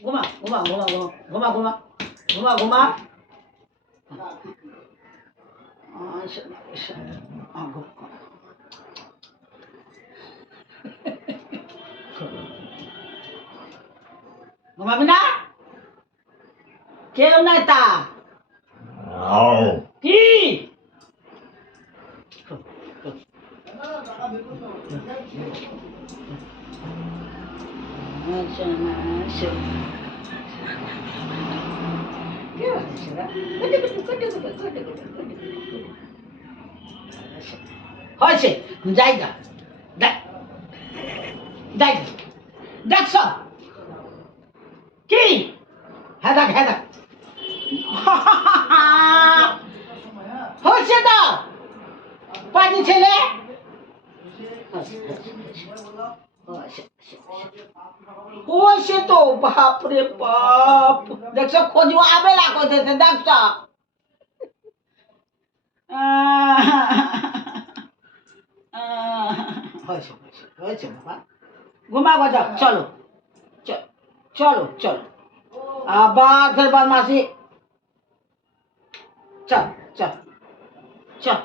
ঘুমা ঘুমা ঘুমা ঘুমা ঘুমা ঘুমা ঘুমা ঘুমাবি না কেউ নাই তা কি হয়েছে জায়গা দেখ দেখ দেখছ কি হ্যাঁ দেখ হ্যাঁ দেখ হয়েছে তো পাজি ছেলে হয়েছে তো বাপরে বাপ দেখছ খোঁজ আবেলা করতেছে দেখছ হয়েছে হয়েছে হয়েছে বাবা ঘুমাবো যাও চলো চলো চলো আবার ফের বদমাসি চল চল চল